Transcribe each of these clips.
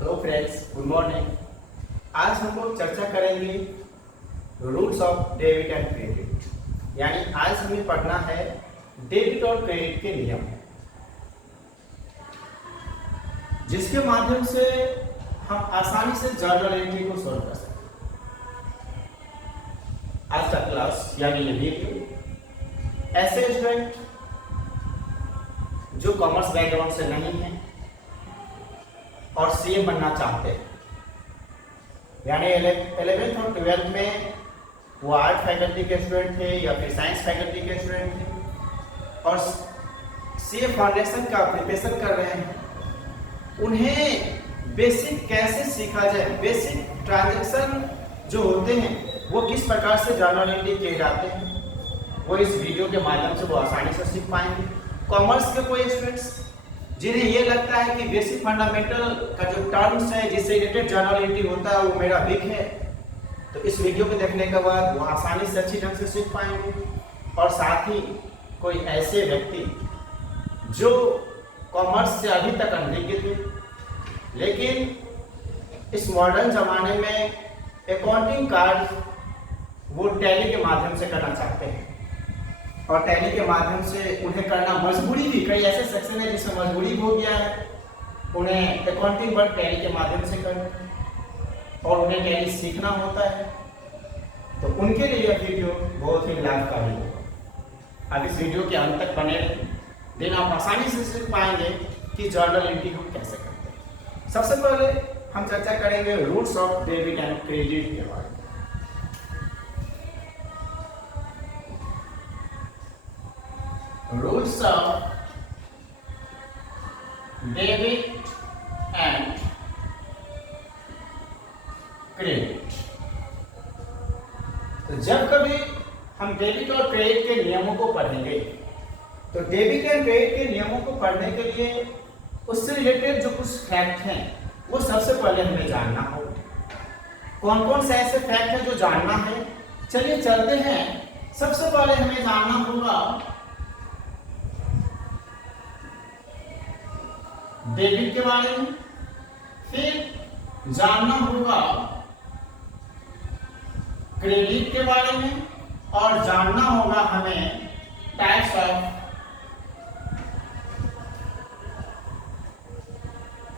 Hello friends, good morning. आज हम लोग चर्चा करेंगे rules of debit and credit, यानी आज हमें पढ़ना है डेबिट और क्रेडिट के नियम, जिसके माध्यम से हम आसानी से जर्नल एंट्री को सॉल्व कर सकते हैं। आज का क्लास यानी ये वीडियो ऐसे स्टूडेंट जो कॉमर्स बैकग्राउंड से नहीं है और सीए बनना चाहते हैं, यानी 11th और 12th में वो आर्ट फैकल्टी के स्टूडेंट थे या फिर साइंस फैकल्टी के स्टूडेंट थे और सीए फाउंडेशन का प्रिपरेशन कर रहे हैं, उन्हें बेसिक कैसे सीखा जाए, बेसिक ट्रांजैक्शन जो होते हैं वो किस प्रकार से जर्नल एंट्री किए जाते हैं, वो इस वीडियो के माध्यम से वो आसानी से सीख पाएंगे। कॉमर्स के कोई स्टूडेंट्स जिन्हें ये लगता है कि बेसिक फंडामेंटल का जो टर्म्स है जिससे रिलेटेड जर्नल एंट्री होता है वो मेरा वीक है, तो इस वीडियो को देखने के बाद वो आसानी से अच्छी ढंग से सीख पाएंगे। और साथ ही कोई ऐसे व्यक्ति जो कॉमर्स से अभी तक अनभिज्ञ थे, लेकिन इस मॉडर्न जमाने में अकाउंटिंग कार्य वो टैली के माध्यम से करना चाहते हैं और टैली के माध्यम से उन्हें करना मजबूरी भी, कई ऐसे सेक्शन है जिसमें मजबूरी हो गया है उन्हें अकाउंटिंग वर्क टैली के माध्यम से करना और उन्हें टैली सीखना होता है, तो उनके लिए यह वीडियो बहुत ही लाभकारी होगा। अब इस वीडियो के अंत तक बने दिन आप आसानी से सीख पाएंगे कि जर्नल एंट्री हम कैसे करते हैं। सबसे पहले हम चर्चा करेंगे rules of debit and credit के बारे में। Rules of debit and credit। तो जब कभी हम डेबिट और क्रेडिट के नियमों को पढ़ेंगे, तो डेबिट एंड क्रेडिट के नियमों को पढ़ने के लिए उससे रिलेटेड जो कुछ फैक्ट हैं वो सबसे पहले हमें जानना होगा। कौन कौन से ऐसे फैक्ट हैं जो जानना है, चलिए चलते हैं। सबसे पहले हमें जानना होगा डेबिट के बारे में, फिर जानना होगा क्रेडिट के बारे में और जानना होगा हमें टाइप्स ऑफ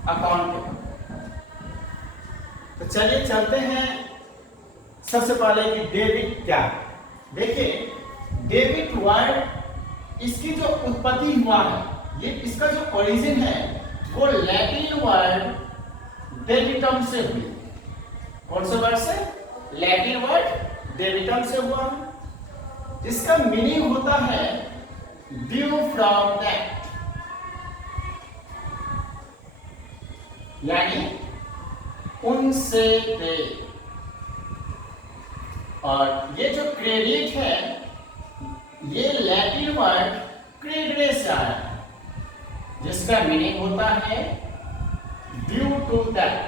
अकाउंट। तो चलिए चलते हैं। सबसे पहले कि डेबिट क्या है। देखिए, डेबिट वर्ड इसकी जो उत्पत्ति हुआ है, ये इसका जो ओरिजिन है वो लैटिन वर्ड डेबिटम से हुई। कौन से वर्ड से? लैटिन वर्ड डेबिटम से हुआ, जिसका मीनिंग होता है ड्यू फ्रॉम दैट, यानी उनसे दे। और ये जो क्रेडिट है ये लैटिन वर्ड क्रेडरे से आया है, जिसका मीनिंग होता है ड्यू टू दैट,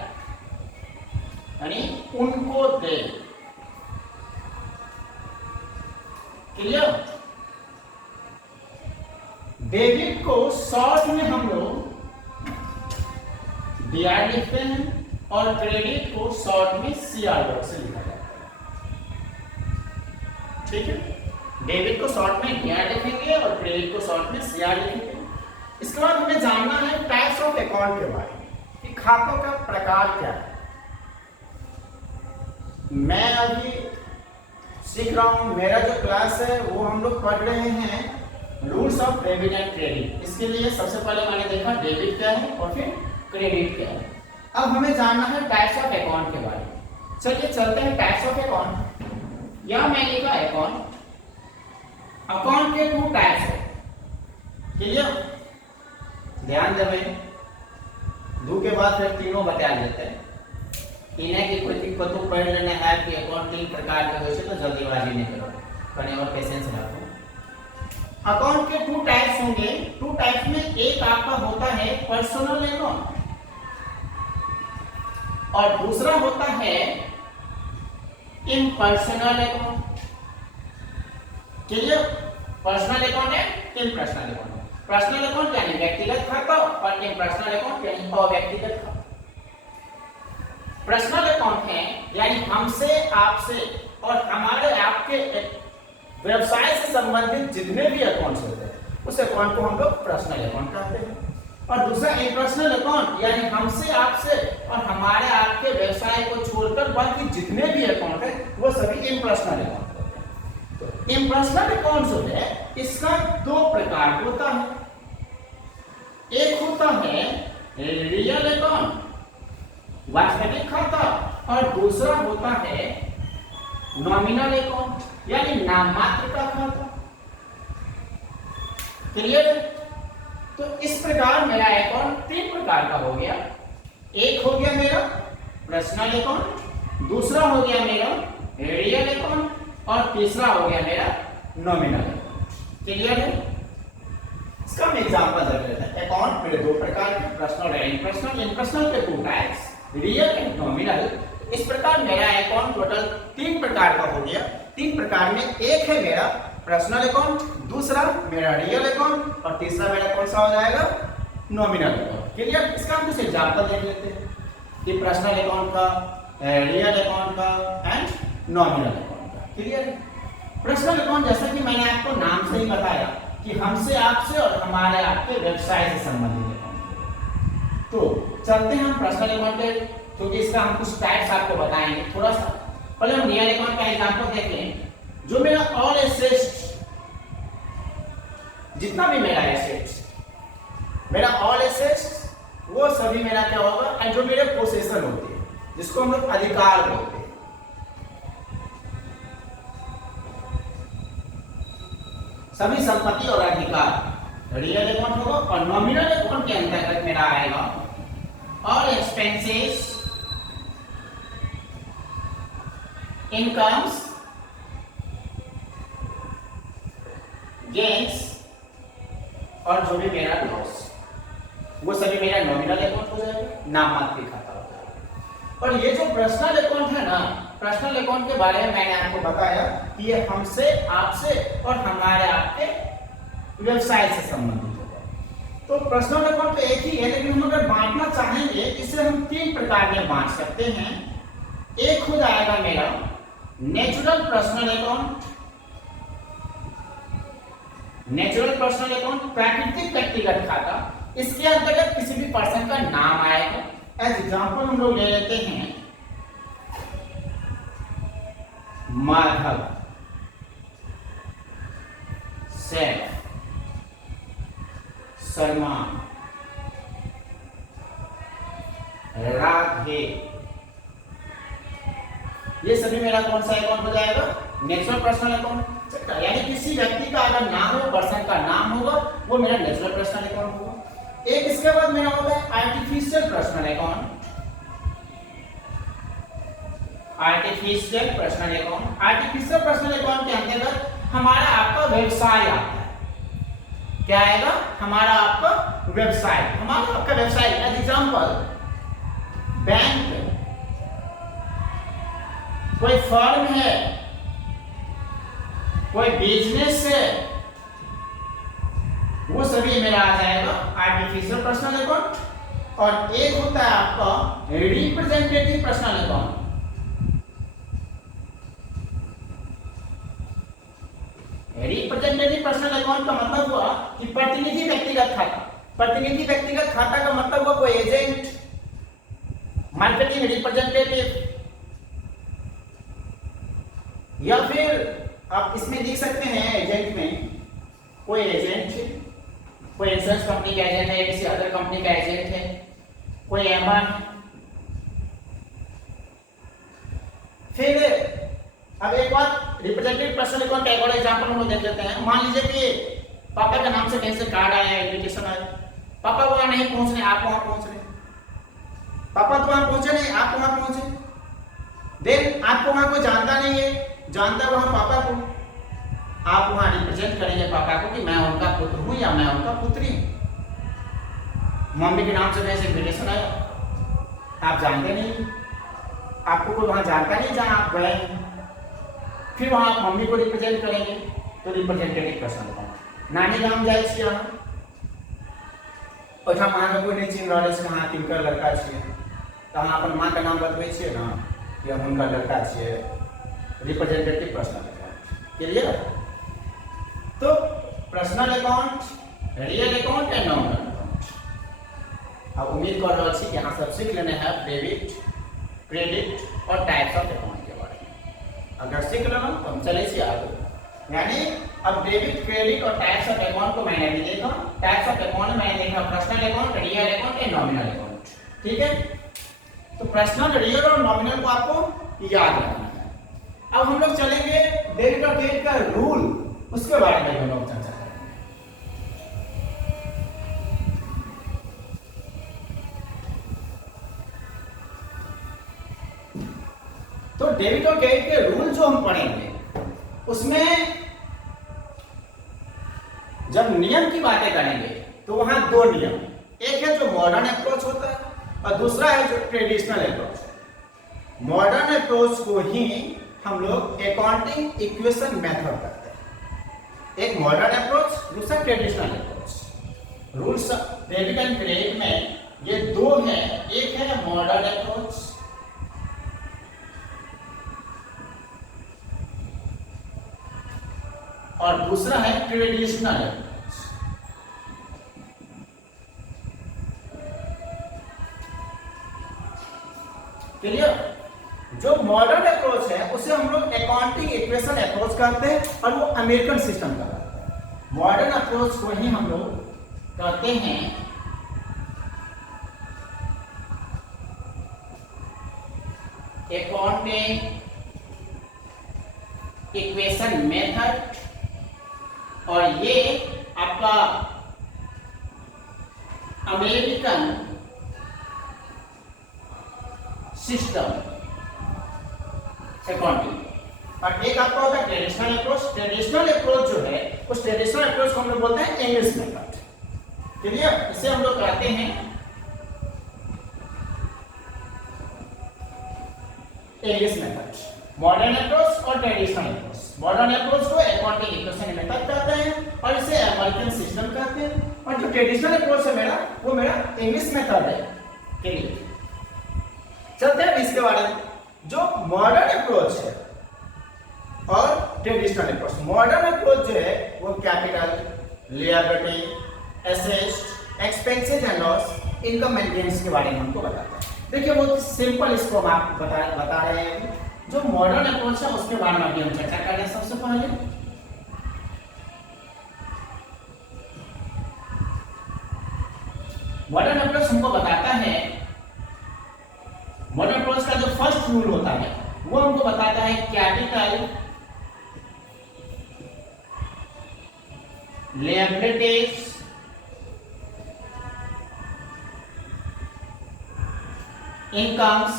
यानी उनको दे। क्लियर? डेबिट को शॉर्ट में हम लोग डीआर लिखते हैं और क्रेडिट को शॉर्ट में सीआर वर्ड से लिखा जाता है। ठीक है, डेबिट को शॉर्ट में डीआर लिखेंगे और क्रेडिट को शॉर्ट में सीआर लिखेंगे। इसके बाद हमें जानना है टाइप्स ऑफ अकाउंट के बारे में कि खातों का प्रकार क्या है। मैं अभी सीख रहा हूं, मेरा जो क्लास है वो हम लोग पढ़ रहे हैं rules of debit and credit. इसके लिए सबसे पहले मैंने देखा डेबिट क्या है और फिर क्रेडिट क्या है। अब हमें जानना है टाइप्स ऑफ अकाउंट के बारे में। चलिए चलते हैं टाइप्स ऑफ अकाउंट। यह मैं लिखा अकाउंट। अकाउंट के 2 टाइप्स है। क्लियर? ध्यान देवे, 2 के बाद फिर तीनों बता देते हैं। इन्हें की कोई को तो पढ़ लेना है कि अकाउंट 3 प्रकार के होय छै, तो जल्दीबाजी नहीं करो, कने और पेशेंस रखो। अकाउंट के 2 टाइप्स होंगे। 2 टाइप्स में एक आपका होता है पर्सनल अकाउंट और दूसरा होता है impersonal account. Clear? Personal account है, इम्पर्सनल अकाउंट। पर्सनल अकाउंट यानी व्यक्तिगत खाता और इम्पर्सनल अकाउंट यानी अव्यक्तिगत खाता। पर्सनल अकाउंट है यानी हमसे, आपसे और हमारे आपके व्यवसाय से संबंधित जितने भी अकाउंट्स होते हैं उस अकाउंट को हम लोग पर्सनल अकाउंट कहते हैं। और दूसरा इम्पर्सनल अकाउंट यानी हमसे, आपसे और हमारे आपके व्यवसाय को छोड़कर बाकी जितने भी अकाउंट है वो सभी इम्पर्सनल अकाउंट होते हैं। तो इम्पर्सनल अकाउंट जो है इसका दो प्रकार होता है। एक होता है रियल अकाउंट, वास्तविक खाता, और दूसरा होता है नॉमिनल अकाउंट यानी नाममात्र का खाता। क्लियर है? तो इस प्रकार मेरा अकाउंट तीन प्रकार का हो गया। एक हो गया मेरा पर्सनल अकाउंट, दूसरा हो गया मेरा रियल अकाउंट और तीसरा हो गया मेरा नॉमिनल अकाउंट। क्लियर है? इसका हम एग्जांपल देख लेते हैं। अकाउंट मेरे दो प्रकार के, पर्सनल और इम्पर्सनल। इम्पर्सनल के two types, real and nominal. इस प्रकार मेरा अकाउंट टोटल तीन प्रकार का हो गया। तीन प्रकार में एक है मेरा पर्सनल अकाउंट, दूसरा मेरा रियल अकाउंट और तीसरा मेरा कौन सा हो जाएगा? Nominal account. क्लियर? इसका हम कुछ एग्जांपल देख लेते हैं कि पर्सनल अकाउंट का, रियल अकाउंट का एंड नॉमिनल अकाउंट का। क्लियर? पर्सनल अकाउंट जैसा कि मैंने आपको नाम से ही बताया कि हमसे, आपसे और हमारे आपके व्यवसाय से संबंधित अकाउंट। तो चलते हैं हम पर्सनल अकाउंट पे, क्योंकि इसका हम कुछ टाइप्स आपको बताएंगे। थोड़ा सा पहले हम रियल अकाउंट का एग्जांपल देखें। जो मेरा ऑल एसेट्स, जितना भी मेरा एसेट्स, मेरा ऑल एसेट्स वो सभी मेरा क्या होगा? एंड जो मेरे पोसेशन होते हैं जिसको हम लोग अधिकार बोलते हैं, सभी संपत्ति और अधिकार रियल अकाउंट होगा। और नॉमिनल अकाउंट के अंतर्गत मेरा आएगा ऑल एक्सपेंसेस, इनकम्स, गेन्स और जो भी मेरा लॉस, वो सभी मेरा नॉमिनल अकाउंट हो जाएगा, नाममात्र खाता हो जाएगा। और ये जो पर्सनल अकाउंट है ना, पर्सनल अकाउंट के बारे में मैंने आपको बताया कि ये हमसे, आपसे और हमारे आपके व्यवसाय से संबंधित होगा। तो पर्सनल अकाउंट तो एक ही है, लेकिन हम अगर बांटना चाहेंगे इसे हम तीन प्रकार में बांट सकते हैं। एक हो जाएगा मेरा natural personal account, natural personal account प्राकृतिक व्यक्तिगत खाता। इसके अंतर्गत किसी भी पर्सन का नाम आएगा। एज एग्जांपल हम लोग ले लेते हैं माधव, सैफ, शर्मा, राधे। ये सभी मेरा कौन सा अकाउंट हो जाएगा? Natural personal account. यानी किसी व्यक्ति का अगर नाम हो, पर्सन का नाम होगा, वो मेरा नेचुरल पर्सनल अकाउंट होगा। एक इसके बाद मेरा होता है artificial personal account. Artificial personal account, artificial personal account के अंतर्गत हमारा आपका व्यवसाय आता है। क्या आएगा? हमारा आपका व्यवसाय, हमारा आपका व्यवसाय। एज एग्जांपल बैंक, कोई फर्म है, कोई बिजनेस है, वो सभी मेरा आ जाएगा आर्टिफिशियल पर्सनल अकाउंट। और एक होता है आपका representative personal account. Representative personal account का मतलब हुआ कि प्रतिनिधि व्यक्तिगत खाता। प्रतिनिधि व्यक्तिगत खाता का मतलब हुआ कोई एजेंट, मार्केटिंग रिप्रेजेंटेटिव, या फिर आप इसमें देख सकते हैं एजेंट में कोई एजेंट, कोई इंश्योरेंस कंपनी का एजेंट है, किसी अदर कंपनी का एजेंट है, कोई एमआर। फिर अब एक बात, रिप्रेजेंटेटिव पर्सनल अकाउंट का एक और एग्जांपल हम लोग देख लेते हैं। मान लीजिए कि पापा के नाम से कहीं से कार्ड आया, इन्विटेशन आया, पापा वहां नहीं पहुंच रहे, आप वहां पहुंच रहे। पापा तो वहां पहुंचे नहीं, आप वहां पहुंचे। देन आपको वहां कोई जानता नहीं है, जानता वहां पापा को, आप वहां रिप्रेजेंट करेंगे पापा को कि मैं उनका पुत्र हूं या मैं उनका पुत्री हूं। मम्मी के नाम से कहीं से इन्विटेशन आया, आप जानते नहीं, आपको कोई वहां जानता नहीं जहां आप गए। फिर वहां आप मम्मी को रिप्रेजेंट करेंगे, तो रिप्रेजेंटेटिव पर्सन अकाउंट। नानी गाम जाए छियै अहाँ, ओहिठाम अहाँके कोई नहीं चिन्ह रहल छै, अहाँ किनकर लड़का छियै, तो हम अपन माँ का नाम बतबै छियै ना कि हम उनका लड़का छियै, रिप्रेजेंटेटिव पर्सनल अकाउंट। क्लियर? तो personal account, real account and nominal account. अब उम्मीद कर रहा छी कि अहाँ सब सीख लेने हैं डेबिट, क्रेडिट और टाइप्स ऑफ अकाउंट के बारे में। अगर सीख लेना तो हम चले छी आगे। यानी अब डेबिट, क्रेडिट और टाइप्स ऑफ अकाउंट को मैंने भी देखा। टाइप्स ऑफ अकाउंट में मैंने देखा personal account, real account and nominal account. ठीक है? तो पर्सनल, रियल और नॉमिनल को आपको याद रखना है। अब हम लोग चलेंगे डेबिट और क्रेडिट का रूल, उसके बारे में हम लोग चर्चा करेंगे। तो डेबिट और क्रेडिट के रूल जो हम पढ़ेंगे उसमें जब नियम की बातें करेंगे तो वहां दो नियम, एक है जो मॉडर्न अप्रोच होता है और दूसरा है जो ट्रेडिशनल अप्रोच। मॉडर्न अप्रोच को ही हम लोग अकाउंटिंग इक्वेशन मेथड करते हैं। एक मॉडर्न अप्रोच, दूसरा traditional approach. Rules debit and credit में ये दो है, एक है मॉडर्न अप्रोच और दूसरा है ट्रेडिशनल अप्रोच। क्लियर? जो मॉडर्न अप्रोच है उसे हम लोग अकाउंटिंग इक्वेशन अप्रोच कहते हैं और वो अमेरिकन सिस्टम का है। मॉडर्न अप्रोच को ही हम लोग कहते हैं अकाउंटिंग इक्वेशन मेथड, और ये आपका अमेरिकन सिस्टम अकाउंटिंग। और एक आपका होता है ट्रेडिशनल अप्रोच। ट्रेडिशनल अप्रोच जो है उस ट्रेडिशनल अप्रोच को हम लोग बोलते हैं इंग्लिश मेथड। क्लियर? इसे हम लोग कहते हैं इंग्लिश मेथड। मॉडर्न अप्रोच और ट्रेडिशनल अप्रोच। मॉडर्न अप्रोच को अकाउंटिंग इक्वेशन मेथड कहते हैं और इसे अमेरिकन सिस्टम कहते हैं, और जो ट्रेडिशनल अप्रोच है मेरा, वो मेरा इंग्लिश मेथड है। क्लियर? चलते हैं इसके बारे में। जो मॉडर्न अप्रोच है और ट्रेडिशनल अप्रोच, मॉडर्न अप्रोच जो है वो capital, liability, assets, expenses and loss, income and gains के बारे में हमको बताता है। देखिए बहुत सिंपल इसको हम आपको बता रहे हैं। जो मॉडर्न अप्रोच है उसके बारे में अभी हम चर्चा कर रहे हैं। सबसे पहले मॉडर्न अप्रोच हमको बताता है, मॉडर्न अप्रोच का जो फर्स्ट रूल होता है वो हमको बताता है कैपिटल, लिएबिलिटीज, इनकम्स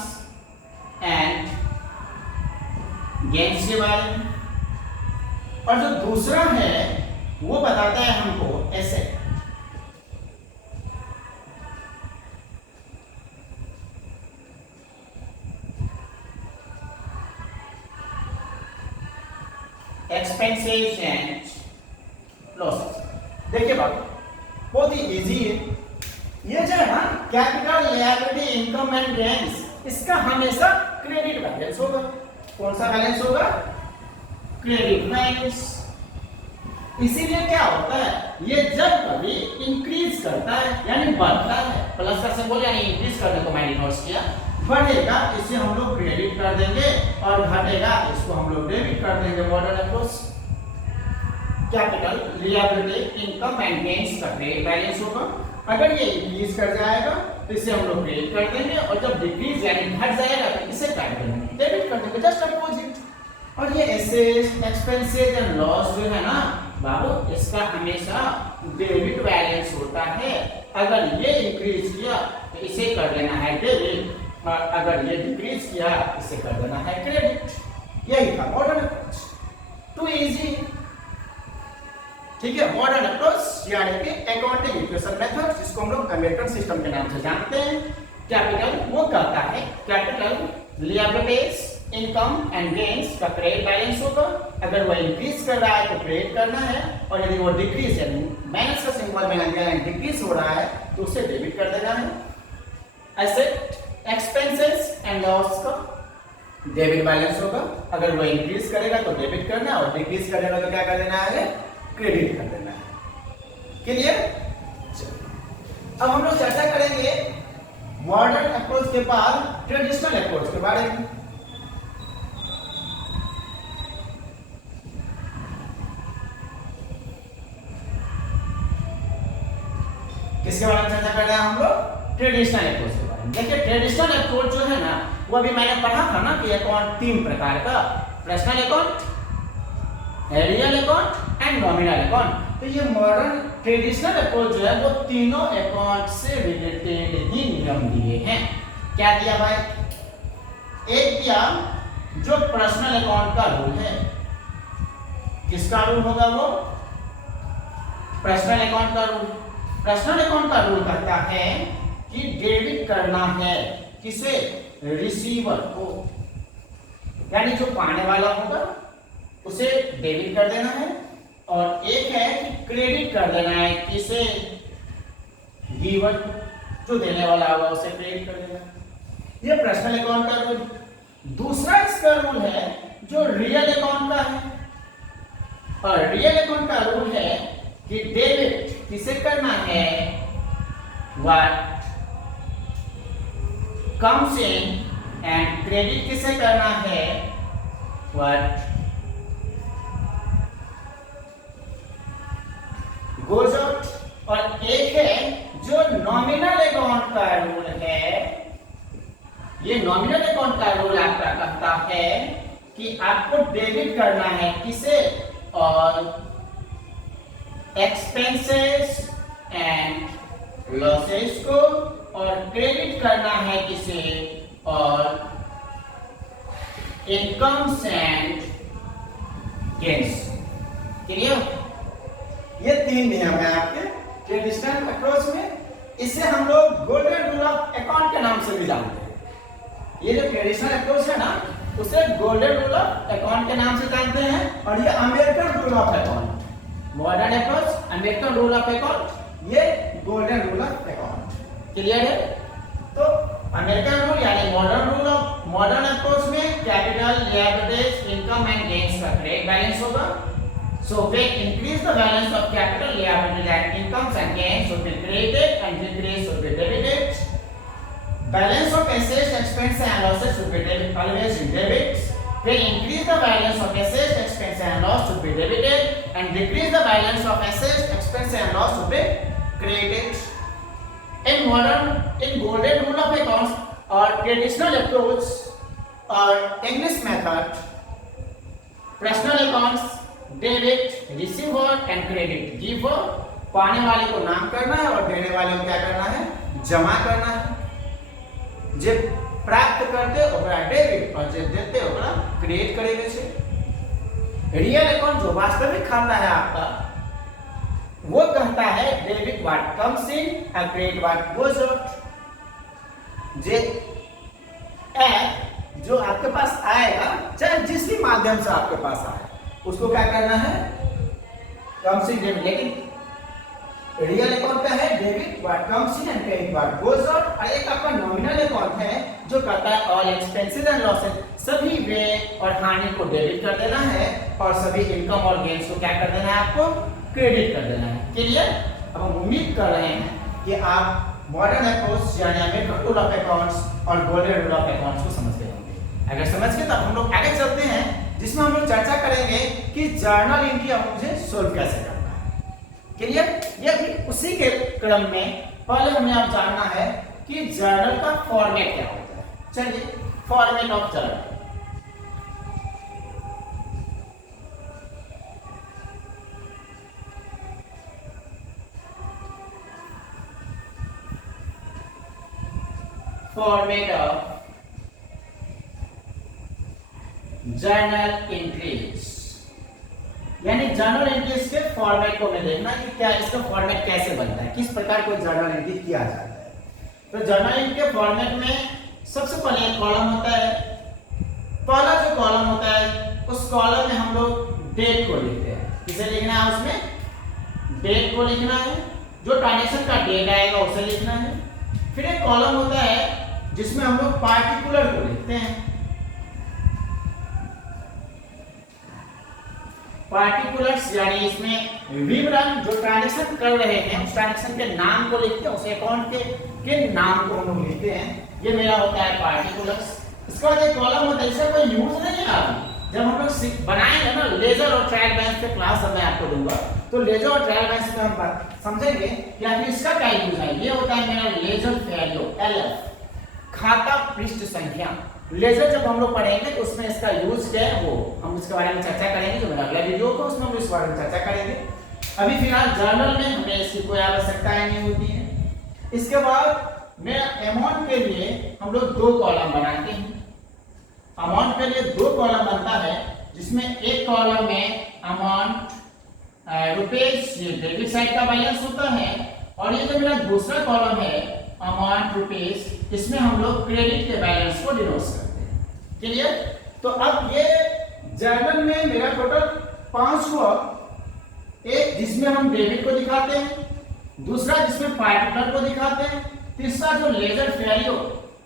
एंड गेन्सिबल, और जो दूसरा है वो बताता है हमको एसेट। Expenses and losses. देखिए बात बहुत ही इजी है। ये जो है ना capital, liability, income and gains, इसका हमेशा क्रेडिट बैलेंस होगा। कौन सा बैलेंस होगा? Credit balance. इसीलिए क्या होता है, ये जब कभी इंक्रीज करता है यानी बढ़ता है, प्लस का सिंबल यानी इंक्रीज करने को मैंने नोट किया, बढ़ेगा इसे हम लोग क्रेडिट कर देंगे और घटेगा इसको हम लोग डेबिट कर देंगे। Modern approach capital, liability, income and gains का क्रेडिट बैलेंस होगा। अगर ये इंक्रीज कर जाएगा तो इसे हम लोग क्रेडिट कर देंगे, और जब डिक्रीज यानी घट जाएगा तो इसे डेबिट कर देंगे, जस्ट अपोजिट। और ये एसेट्स, एक्सपेंसेस एंड लॉस जो है ना बाबू, इसका हमेशा डेबिट बैलेंस होता है। अगर ये इंक्रीज किया तो इसे कर देना है डेबिट, और अगर ये डिक्रीज किया इसे कर देना है क्रेडिट। यही था मॉडर्न अप्रोच। To easy. ठीक है? मॉडर्न अप्रोच यानी कि अकाउंटिंग इक्वेशन मेथड, जिसको हम लोग अमेरिकन सिस्टम के नाम से जानते हैं। कैपिटल वो कहता है capital, liabilities, income and gains का क्रेडिट बैलेंस होगा। अगर वो इंक्रीज कर रहा है तो क्रेडिट करना है, और यदि वो डिक्रीज यानी माइनस का सिंबल में लग गया डिक्रीज हो रहा है तो उसे डेबिट कर देना है। एसेट, एक्सपेंसेस एंड लॉस का डेबिट बैलेंस होगा। अगर वो इंक्रीज करेगा तो डेबिट करना है और डिक्रीज करेगा तो क्या कर देना है, क्रेडिट कर देना है। क्लियर? अब हम लोग चर्चा करेंगे मॉडर्न अप्रोच के बाद ट्रेडिशनल अप्रोच के बारे में। किसके बारे में चर्चा कर रहे हैं हम लोग? ट्रेडिशनल अप्रोच के बारे में। देखिए ट्रेडिशनल अप्रोच जो है ना, वो अभी मैंने पढ़ा था ना कि अकाउंट तीन प्रकार का, personal account, real account and nominal account. तो ये मॉडर्न ट्रेडिशनल अप्रोच जो है वो तीनों अकाउंट से रिलेटेड ही नियम दिए हैं। क्या दिया भाई? एक दिया जो पर्सनल अकाउंट का रूल है। किसका रूल होगा वो? पर्सनल अकाउंट का रूल। पर्सनल अकाउंट का रूल कहता है कि डेबिट करना है किसे? रिसीवर को, यानी जो पाने वाला होगा उसे डेबिट कर देना है, और एक है कि क्रेडिट कर देना है किसे? गिवर, जो देने वाला होगा उसे क्रेडिट कर देना है। ये पर्सनल अकाउंट का रूल। दूसरा इसका रूल है जो रियल अकाउंट का है, और रियल अकाउंट का रूल है कि डेबिट किसे करना है? What comes in, and credit किसे करना है? What goes out. और एक है जो नॉमिनल अकाउंट का रूल है। ये नॉमिनल अकाउंट का रूल आपका कहता है कि आपको डेबिट करना है किसे? और एक्सपेंसेस एंड लॉसेस को, और क्रेडिट करना है किसे? और इनकम्स एंड गेन्स। क्लियर? ये तीन नियम है आपके ट्रेडिशनल अप्रोच में। इसे हम लोग गोल्डन रूल ऑफ अकाउंट के नाम से भी जानते हैं। ये जो ट्रेडिशनल अप्रोच है ना, उसे गोल्डन रूल ऑफ अकाउंट के नाम से जानते हैं, और ये American rule of account. Modern approach American rule of account, ये golden rule of account. Clear है? तो अमेरिकन रूल यानी मॉडर्न अप्रोच में capital, liabilities, income and gains का क्रेडिट बैलेंस होगा। So they increase the balance of capital, liabilities and incomes and gains should be created and decrease should be debited. Balance of assets, expense and losses should be debited, always in debits. They increase the balance of assets, expense and loss should be debited, and decrease the balance of assets, expense and loss should be credited. In golden rule of accounts or traditional approach or English method, personal accounts debit, receiver and credit. Giver पाने वाले को नाम करना है और देने वाले को क्या करना है? जमा करना है। जे प्राप्त करते ओकरा डेबिट और जे देते ओकरा क्रेडिट करेंगे छे। रियल अकाउंट जो वास्तविक खाता है आपका, वो कहता है debit what comes in and credit what goes out. जे जो आपके पास आएगा, चाहे जिस भी माध्यम से आपके पास आए, उसको क्या करना है? Comes in debit. लेकिन रियल अकाउंट का है debit what comes in and credit what goes out. और एक आपका नॉमिनल अकाउंट है जो कहता है ऑल एक्सपेंसेस एंड लॉसेस, सभी व्यय और हानि को डेबिट कर देना है, और सभी इनकम और गेन्स को क्या कर देना है? आपको क्रेडिट कर देना है। क्लियर? अब हम उम्मीद कर रहे हैं कि आप मॉडर्न अप्रोच यानी अमेरिकन रूल ऑफ अकाउंट्स और गोल्डन रूल ऑफ अकाउंट्स को समझ गए होंगे। अगर समझ गए तो हम लोग आगे चलते हैं, जिसमें हम लोग चर्चा करेंगे कि जर्नल एंट्री अब मुझे सोल्व कैसे करना है। क्लियर? ये भी उसी के क्रम में पहले हमें अब जानना है कि जर्नल का फॉर्मेट क्या होता है। चलिए, format of journal. Format of journal entries, यानी जर्नल एंट्रीज के फॉर्मेट को हमें देखना कि क्या इसका फॉर्मेट कैसे बनता है, किस प्रकार कोई जर्नल एंट्री किया जाता है। तो जर्नल एंट्री के फॉर्मेट में सबसे पहले एक कॉलम होता है। पहला जो कॉलम होता है, उस कॉलम में हम लोग डेट को लिखते हैं। किसे लिखना है? उसमें डेट को लिखना है। जो ट्रांजैक्शन का डेट आएगा उसे लिखना है। फिर एक कॉलम होता है जिसमें हम लोग पार्टिकुलर को लिखते हैं। पार्टिकुलर्स यानी इसमें विवरण जो ट्रांजैक्शन कर रहे हैं उस ट्रांजैक्शन के नाम को लिखते हैं, उस अकाउंट के नाम को हम लोग लिखते हैं। ये मेरा होता है पार्टिकुलर्स। इसका बाद एक कॉलम होता है, इसका कोई यूज नहीं है। अभी जब हम लोग बनाएंगे ना लेजर और ट्रायल बैलेंस के क्लास मैं आपको दूंगा, तो लेजर और ट्रायल बैलेंस में हम समझेंगे कि आखिर इसका क्या यूज है। ये होता है मेरा लेजर वैल्यू LF, खाता पृष्ठ संख्या। लेजर जब हम लोग पढ़ेंगे तो उसमें इसका यूज क्या है वो हम उसके बारे में चर्चा करेंगे, जो मेरा अगला वीडियो होगा उसमें हम इस बारे में चर्चा करेंगे। अभी फिलहाल जर्नल में हमें इसकी कोई आवश्यकता नहीं होती है। इसके बाद मेरा अमाउंट के लिए हम लोग दो कॉलम बनाते हैं। अमाउंट के लिए दो कॉलम बनता है, जिसमें एक कॉलम में अमाउंट रुपीज डेबिट साइड का बैलेंस होता है, और ये जो मेरा दूसरा कॉलम है अमाउंट रुपीज, इसमें हम लोग क्रेडिट के बैलेंस को डिनोट करते हैं। क्लियर? तो अब ये जर्नल में मेरा टोटल 5 हुआ, एक जिसमें हम डेबिट को दिखाते हैं, दूसरा जिसमें पार्टिकुलर को दिखाते हैं, तीसरा जो लेजर वैल्यू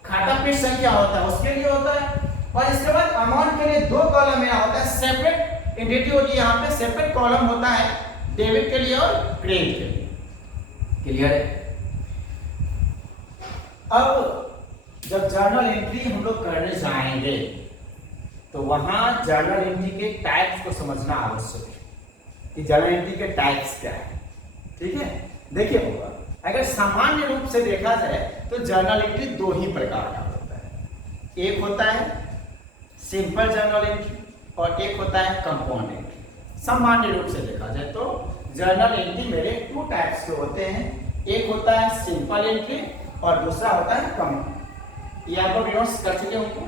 खाता पृष्ठ संख्या होता है उसके लिए होता है, और इसके बाद अमाउंट के लिए दो कॉलम मेरा होता है सेपरेट एंटिटी होती है। यहाँ पे सेपरेट कॉलम होता है डेबिट के लिए और क्रेडिट के लिए। क्लियर है? अब जब जर्नल एंट्री हम लोग करने जाएंगे तो वहां जर्नल एंट्री के टाइप्स को समझना आवश्यक है कि जर्नल एंट्री के टाइप्स क्या है। ठीक है, देखिए होगा, अगर सामान्य रूप से देखा जाए तो जर्नल एंट्री दो ही प्रकार का होता है। एक होता है सिंपल जर्नल एंट्री और एक होता है कंपाउंड एंट्री। सामान्य रूप से देखा जाए तो जर्नल एंट्री मेरे 2 टाइप्स के होते हैं। एक होता है सिंपल एंट्री और दूसरा होता है कंपाउंड। ये आप लोग नोट्स कर चुके होंगे।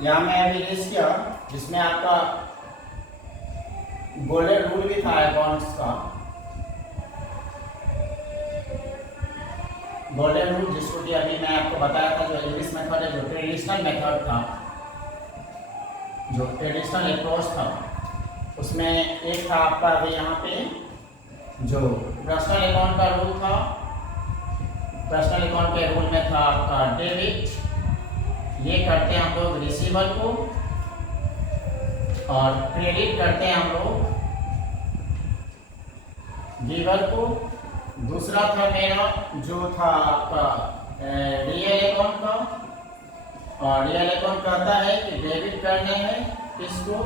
यहाँ मैं अभी लिस्ट किया जिसमें आपका गोल्डन रूल भी था अकाउंट्स का। गोल्डन रूल जिसको कि अभी मैं आपको बताया था, जो इंग्लिश मेथड है, जो ट्रेडिशनल मेथड था, जो ट्रेडिशनल अप्रोच था, उसमें एक था आपका अभी यहाँ पे जो पर्सनल अकाउंट का रूल था। पर्सनल अकाउंट के रूल में था आपका डेबिट, ये करते हैं हम लोग रिसीवर को, और क्रेडिट करते हैं हम लोग गिवर को। दूसरा था मेरा जो था आपका रियल अकाउंट का, और रियल अकाउंट कहता है कि डेबिट करना है किसको,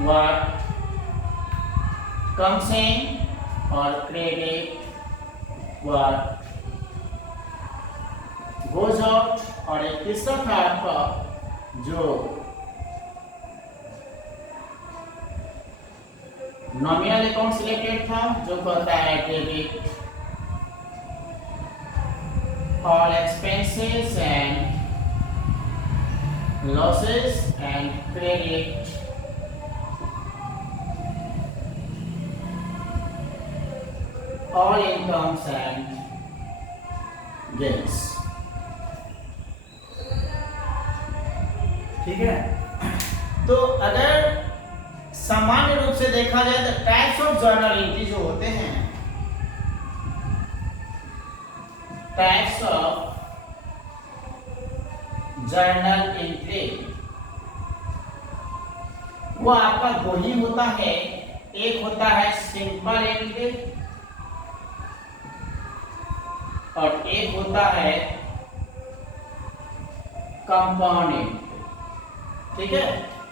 व्हाट कम्स इन, और क्रेडिट व्हाट गोज आउट। और एक तीसरा था आपका जो नॉमिनल अकाउंट सिलेक्टेड था, जो कहता है debit all expenses and losses and credit all incomes and gains. ठीक है, तो अगर सामान्य रूप से देखा जाए तो टाइप्स ऑफ जर्नल एंट्री जो होते हैं, टाइप्स ऑफ जर्नल एंट्री, वो आपका दो ही होता है। एक होता है सिंपल एंट्री और एक होता है कंपाउंड एंट्री। ठीक है,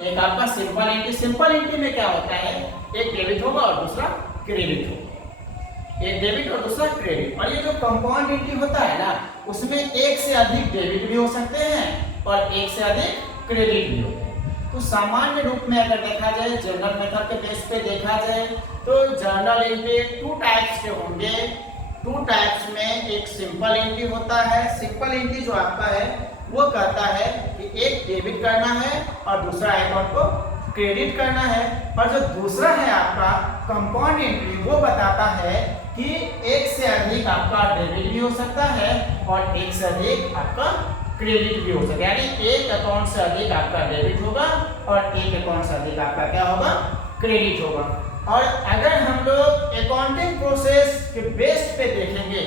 एक आपका सिंपल एंट्री। सिंपल एंट्री में क्या होता है, एक डेबिट होगा और दूसरा क्रेडिट होगा, एक डेबिट और दूसरा क्रेडिट। और ये जो कंपाउंड एंट्री होता है ना, उसमें एक से अधिक डेबिट भी हो सकते हैं और एक से अधिक क्रेडिट भी होते हैं। तो सामान्य रूप में अगर देखा जाए, जनरल मेथड के बेस पे देखा जाए तो जर्नल एंट्री 2 टाइप्स के होंगे। 2 टाइप्स में एक सिंपल एंट्री होता है। सिंपल एंट्री जो आपका है वो कहता है कि एक डेबिट करना है और दूसरा अकाउंट को क्रेडिट करना है। और जो दूसरा है आपका कंपाउंड एंट्री, वो बताता है कि कि एक से अधिक आपका डेबिट भी हो सकता है और एक से अधिक आपका क्रेडिट भी हो सकता है, यानी एक अकाउंट से अधिक आपका डेबिट होगा और एक अकाउंट से अधिक आपका क्या होगा, क्रेडिट होगा। और अगर हम लोग अकाउंटिंग प्रोसेस के बेस पे देखेंगे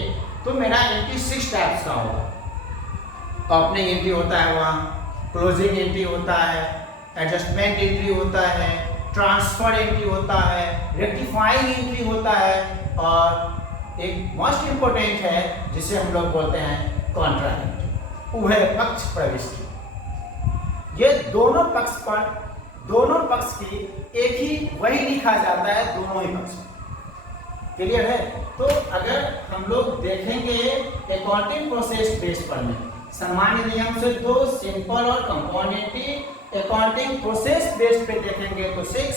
तो मेरा एंट्री 6 टाइप्स का होगा। ओपनिंग एंट्री होता है, वहाँ क्लोजिंग एंट्री होता है, एडजस्टमेंट एंट्री होता है, ट्रांसफर एंट्री होता है, रेक्टिफाइंग एंट्री होता है और एक मोस्ट इंपोर्टेंट है जिसे हम लोग बोलते हैं कॉन्ट्रा एंट्री, उभय पक्ष प्रविष्टि। ये दोनों पक्ष पर दोनों पक्ष की एक ही वही लिखा जाता है, दोनों ही पक्ष। क्लियर है? तो अगर हम लोग देखेंगे अकाउंटिंग प्रोसेस बेस पर में सामान्य नियम से 2 सिंपल और compound entry, accounting process base पे देखेंगे तो 6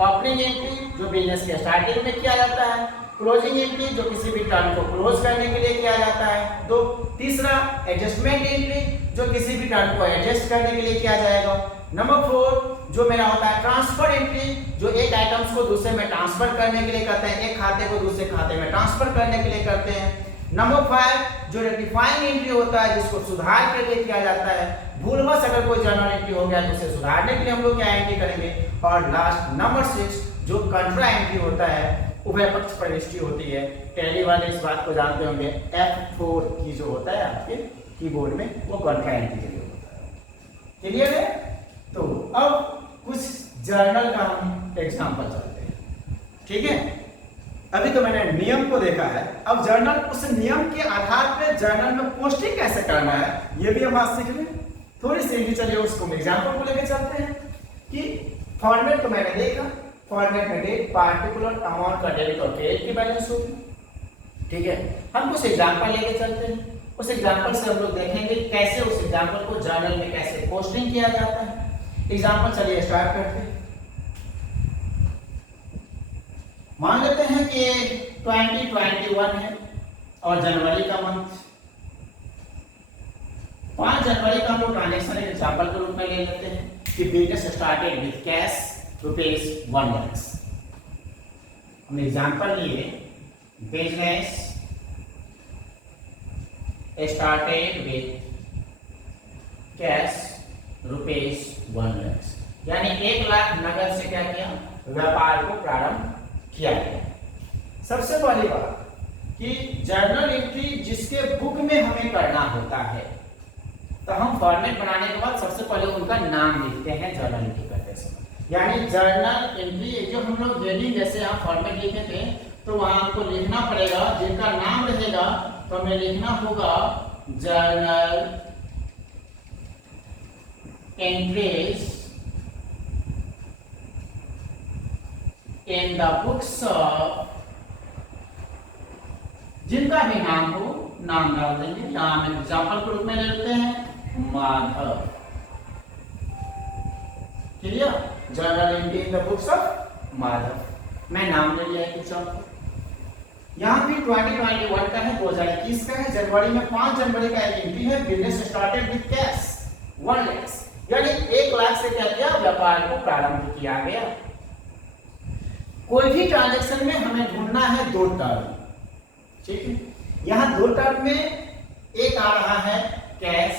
ओपनिंग एंट्री जो बिजनेस के स्टार्टिंग में किया जाता है, क्लोजिंग एंट्री जो किसी भी टर्म को क्लोज करने के लिए किया जाता है 2, तीसरा एडजस्टमेंट एंट्री जो किसी भी टर्म को एडजस्ट करने के लिए किया जाएगा, नंबर 4 जो मेरा होता है ट्रांसफर एंट्री जो एक आइटम्स को दूसरे में ट्रांसफर करने के लिए करते हैं, एक खाते को दूसरे खाते में ट्रांसफर करने के लिए करते हैं, नंबर 5 जो रेक्टिफाइंग एंट्री होता है जिसको सुधार के लिए किया जाता है, भूलवश अगर कोई जर्नल एंट्री हो गया तो उसे सुधारने के लिए हम लोग क्या एंट्री करेंगे, और लास्ट नंबर 6 जो कंट्रा एंट्री होता है, उभय पक्ष प्रविष्टि होती है। टैली वाले इस बात को जानते होंगे, F4 की जो होता है आपके कीबोर्ड में वो कंट्रा एंट्री के लिए होता है। क्लियर है? तो अब कुछ जर्नल का हम एग्जांपल चलते हैं, ठीक है? अभी तो मैंने नियम को देखा है, अब जर्नल उस नियम के आधार पे जर्नल में पोस्टिंग कैसे करना है ये भी हम आज सीख लें। थोड़ी सी चलिए उसको एग्जांपल को लेकर चलते हैं कि फॉर्मेट तो मैंने देखा, फॉर्मेट में डेट पार्टिकुलर अमाउंट का डेबिट और क्रेडिट की बैलेंस होगी, ठीक है? हम कुछ एग्जांपल लेके चलते हैं, उस एग्जांपल से हम लोग देखेंगे कैसे उस एग्जांपल को जर्नल में कैसे पोस्टिंग किया जाता है। एग्जांपल चलिए स्टार्ट करते हैं। मान लेते हैं कि 2021 है और जनवरी का मंथ, 5 जनवरी का हम लोग ट्रांजेक्शन एक एग्जांपल के रूप में ले लेते हैं कि business started with cash ₹1 lakh. हमने एग्जांपल लिए business started with cash ₹1 lakh, यानी 1 लाख नगद से क्या किया, व्यापार को प्रारंभ किया गया। सबसे पहली बात कि जर्नल एंट्री जिसके बुक में हमें करना होता है, तो हम फॉर्मेट बनाने के बाद सबसे पहले उनका नाम लिखते हैं जर्नल एंट्री करते समय। यानी जर्नल एंट्री जो हम लोग हेडिंग जैसे आप फॉर्मेट लिखे थे तो वहां आपको लिखना पड़ेगा, जिनका नाम रहेगा तो हमें लिखना होगा journal entries in the books of, जिनका भी नाम हो नाम डाल देंगे। यहां हम एग्जांपल के रूप में ले लेते हैं Madhav. Clear? Journal entry in the books of Madhav, मैं नाम ले लिया एग्जांपल। यहाँ भी 2021 का है, 2021 का है। जनवरी में 5 जनवरी का एक एंट्री है, business started with cash 1 lakh, यानी 1 लाख से क्या किया, व्यापार को प्रारंभ किया गया। कोई भी ट्रांजैक्शन में हमें ढूंढना है 2 टर्म, ठीक है? यहाँ 2 टर्म में एक आ रहा है कैश,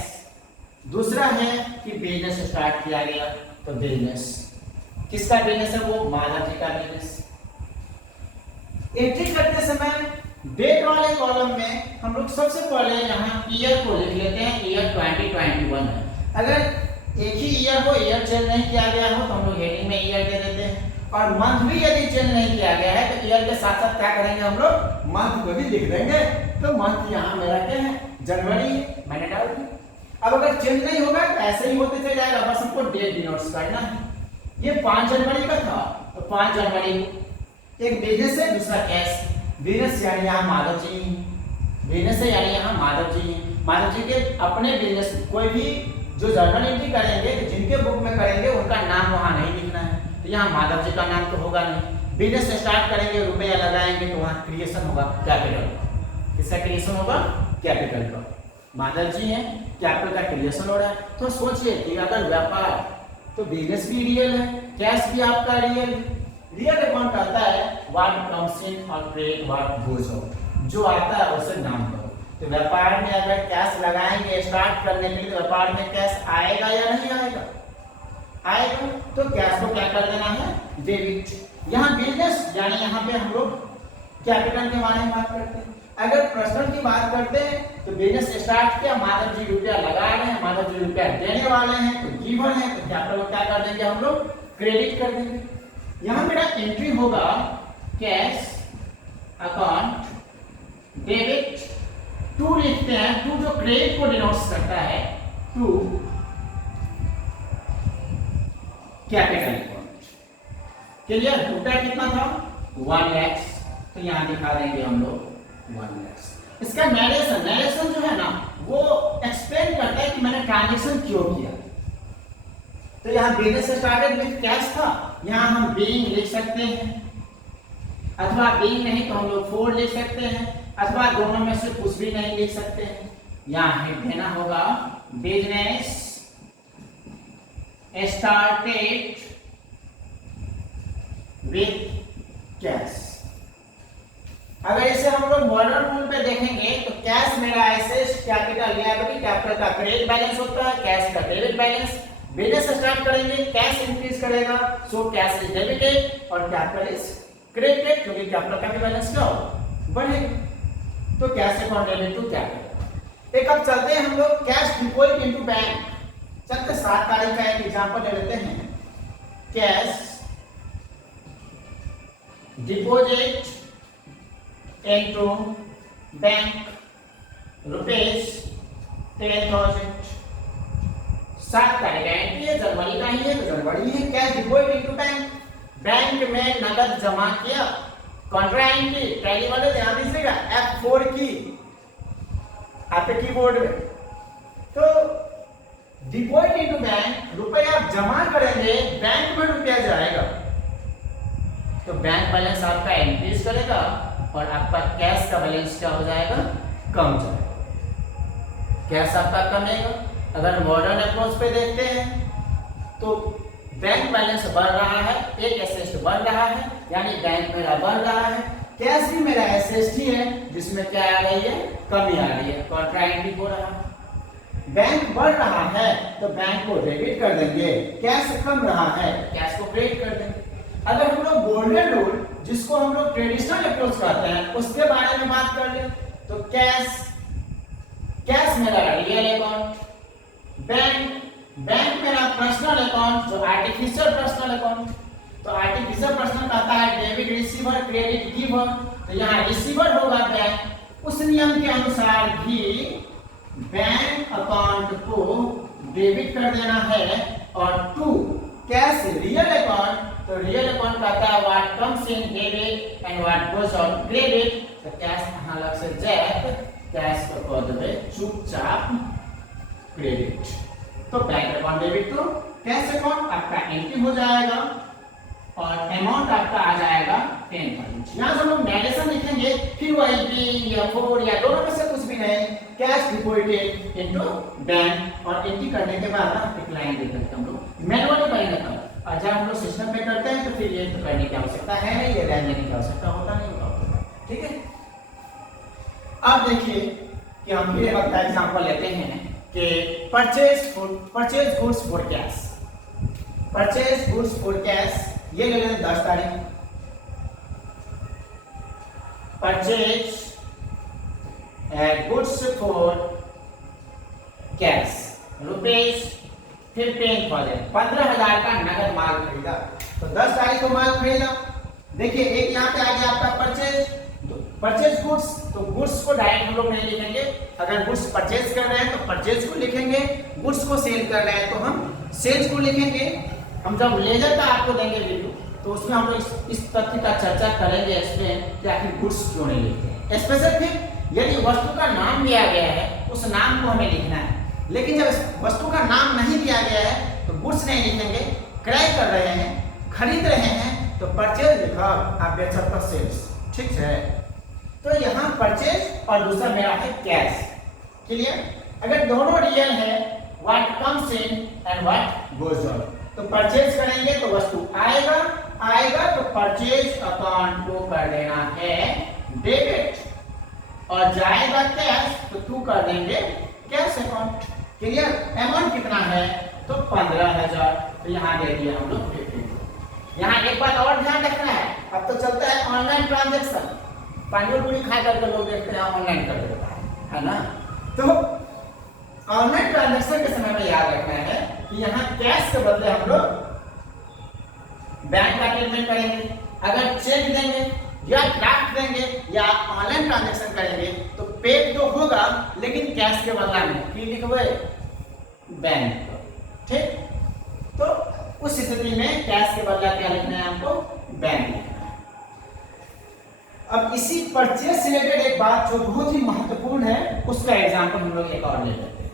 दूसरा है कि बिजनेस स्टार्ट किया गया। तो बिजनेस किसका बिजनेस है, वो माधव जी का बिजनेस। एंट्री करते समय डेट वाले कॉलम में हम लोग सबसे पहले यहाँ ईयर को लिख लेते हैं, ईयर 2021 है। अगर एक ही ईयर हो, ईयर चेंज नहीं किया गया हो तो हम लोग हेडिंग में ईयर दे देते हैं, और मंथ भी यदि चेंज नहीं किया गया है तो ईयर के साथ साथ क्या करेंगे, हम लोग मंथ को भी लिख देंगे। तो मंथ यहाँ मेरा क्या है, जनवरी, मैंने डाल दिया। अब अगर चेंज नहीं होगा तो ऐसे ही होते चले जाएगा, बस हमको डेट डिनोट करना है। ये 5 जनवरी का था तो 5 जनवरी, एक बिजनेस है दूसरा कैश। बिजनेस यानी यहाँ माधव जी, बिजनेस है यानी यहाँ माधव जी। माधव जी के अपने बिजनेस, कोई भी जो जर्नल एंट्री करेंगे जिनके बुक में करेंगे उनका नाम वहाँ नहीं लिखना है, तो यहाँ माधव जी का नाम तो होगा नहीं। बिजनेस स्टार्ट करेंगे, रुपया लगाएंगे तो वहाँ क्रिएशन होगा कैपिटल। किसका क्रिएशन होगा, कैपिटल का। माधव जी हैं, कैपिटल का क्रिएशन हो रहा है। तो सोचिए कि अगर व्यापार तो बिजनेस भी रियल है, कैश भी आपका रियल है, रियल अकाउंट आता है व्हाट कम्स इन और क्रेडिट व्हाट गोज आउट, जो आता है उसे नाम करो। तो व्यापार में अगर कैश लगाएंगे स्टार्ट करने के लिए, तो व्यापार में कैश आएगा या नहीं आएगा? आएगा। तो कैश को क्या कर देना है? डेबिट। यहाँ बिजनेस यानी यहाँ पे हम लोग कैपिटल के बारे में बात करते हैं। अगर पर्सनल की बात करते हैं तो बिजनेस स्टार्ट किया, माधव जी रुपया लगा रहे हैं, माधव जी रुपया देने वाले हैं, तो गिवर है, तो कैपिटल को क्या कर देंगे हम लोग? क्रेडिट कर देंगे। यहाँ मेरा एंट्री होगा कैश अकाउंट डेबिट टू लिखते हैं, टू जो क्रेडिट को डिनोट्स करता है, टू कैपिटल अकाउंट। क्लियर? रुपया कितना था? 1 लाख, तो यहाँ दिखा देंगे हम लोग 1 लाख। इसका नरेशन जो है ना वो एक्सप्लेन करता है कि मैंने ट्रांजेक्शन क्यों किया। तो यहाँ बिजनेस स्टार्टेड विद कैश था, यहाँ हम बीइंग लिख सकते हैं, अथवा बीइंग नहीं तो हम लोग फॉर लिख सकते हैं, अथवा दोनों में से कुछ भी नहीं लिख सकते हैं। यहाँ हेड देना होगा बिजनेस स्टार्टेड विद कैश। अगर इसे हम लोग मॉडर्न रूल पे देखेंगे तो कैश मेरा एसेट कैपिटल लिएबिलिटी, कैपिटल का क्रेडिट बैलेंस होता है, कैश का डेबिट बैलेंस। बिजनेस स्टार्ट करेंगे, कैश इंक्रीज करेगा, सो कैश इज डेबिटेड और कैपिटल इज क्रेडिटेड, क्योंकि कैपिटल का भी बैलेंस क्या होगा? बढ़ेगा। तो cash account debit to capital. एक अब चलते हैं हम लोग कैश डिपॉजिट इनटू बैंक। चलते 7 तारीख का एक एग्जांपल ले लेते हैं। Cash deposit into bank rupees 10,000। 7 तारीख का एंट्री है, जनवरी का ही है तो जनवरी है। Cash deposit into bank, bank में नगद जमा किया। कॉन्ट्रा एंट्री टैली वाले ध्यान दीजिएगा, F4 की आपके कीबोर्ड में। तो डिपॉजिट इनटू बैंक, रुपया आप जमा करेंगे, बैंक में रुपया जाएगा, तो बैंक बैलेंस आपका इंक्रीज करेगा और आपका कैश का बैलेंस क्या हो जाएगा? कम जाएगा। कैश आपका कमेगा। अगर मॉडर्न अप्रोच पे देखते हैं तो बैंक बैलेंस बढ़ रहा है, एक एसेट बढ़ रहा है, यानी बैंक मेरा बढ़ रहा है, कैश भी मेरा एसेट ही है जिसमें क्या आ रही है? कमी आ रही है, कॉन्ट्रा एंट्री हो रहा है। बैंक बढ़ रहा है तो बैंक को डेबिट कर देंगे, कैश कम रहा है कैश को क्रेडिट कर देंगे। अगर हम लोग गोल्डन रूल जिसको हम लोग ट्रेडिशनल अप्रोच कहते हैं उसके बारे में बात कर ले तो कैश मेरा रियल अकाउंट, बैंक मेरा पर्सनल अकाउंट जो आर्टिफिशियल पर्सनल अकाउंट। तो आर्टिफिशियल पर्सनल कहता है डेबिट रिसीवर क्रेडिट गिवर, तो यहाँ रिसीवर होगा बैंक। उस नियम के अनुसार भी बैंक अकाउंट को डेबिट कर देना है। और टू कैश रियल अकाउंट, तो रियल अकाउंट कहता है what comes in debit and what goes out credit. तो कैश यहाँ अलग से जैक, कैश को कर देंगे चुपचाप क्रेडिट। तो bank account debit to cash account आपका एंट्री हो जाएगा और अमाउंट आपका आ जाएगा 10,000। यहाँ से हम लोग नरेशन लिखेंगे, फिर वही बी या फोर या दोनों में से कुछ भी नहीं, कैश डिपॉजिटेड इनटू बैंक और एंट्री करने के बाद एक लाइन दे सकते हम लोग मैनुअली करेंगे तब। और जब हम लोग सिस्टम पे करते हैं तो फिर ये तो करने की आवश्यकता है नहीं, ये लाइन देने की आवश्यकता होता नहीं होगा। ठीक है, अब देखिए कि हम फिर एक एग्जांपल लेते हैं कि purchase goods for cash. Purchase goods for cash ये ले लेते 10 तारीख। Purchase goods for cash rupees 15,000, 15,000 का नगद माल खरीदा। तो 10 तारीख को माल खरीदा। देखिए एक यहाँ पे आ गया आपका परचेज गुड्स, तो गुड्स को डायरेक्ट हम लोग नहीं लिखेंगे। अगर गुड्स परचेज कर रहे हैं तो परचेज को लिखेंगे, गुड्स को सेल कर रहे हैं तो हम सेल्स को लिखेंगे। हम जब लेजर का आपको देंगे वीडियो तो उसमें हम लोग इस तथ्य का चर्चा करेंगे एक्सप्लेन कि आखिर गुड्स क्यों नहीं लिखते। स्पेसिफिक यदि वस्तु का नाम दिया गया है उस नाम को हमें लिखना है, लेकिन जब वस्तु का नाम नहीं दिया गया है तो गुड्स नहीं लिखेंगे। क्रय कर रहे हैं, खरीद रहे हैं तो परचेज लिखा, आप बेच सकते सेल्स। ठीक है, तो यहाँ परचेज और दूसरा मेरा है कैश। क्लियर? अगर दोनों रियल है, what comes in and what goes out, तो परचेज करेंगे तो वस्तु आएगा, आएगा तो परचेज अकाउंट को कर देना है डेबिट, और जाएगा कैश तो टू कर देंगे कैश अकाउंट। क्लियर? अमाउंट कितना है तो 15,000, तो यहाँ दे दिया हम लोग 50। यहाँ एक बात और ध्यान रखना है, अब तो चलता है ऑनलाइन ट्रांजेक्शन, पानी पूरी खा करके लोग देखते हैं ऑनलाइन कर देता है ना। तो ऑनलाइन ट्रांजेक्शन के समय में याद रखना है कि यहाँ कैश के बदले हम लोग बैंक का पेमेंट करेंगे। अगर चेक देंगे या ड्राफ्ट देंगे या ऑनलाइन ट्रांजैक्शन करेंगे तो पेड तो होगा लेकिन कैश के बदला में की लिखवे बैंक। ठीक, तो उस स्थिति में कैश के बदला क्या लिखना है हमको, बैंक लिखना है। अब इसी परचेज से रिलेटेड एक बात जो बहुत ही महत्वपूर्ण है उसका एग्जांपल हम लोग एक और ले लेते हैं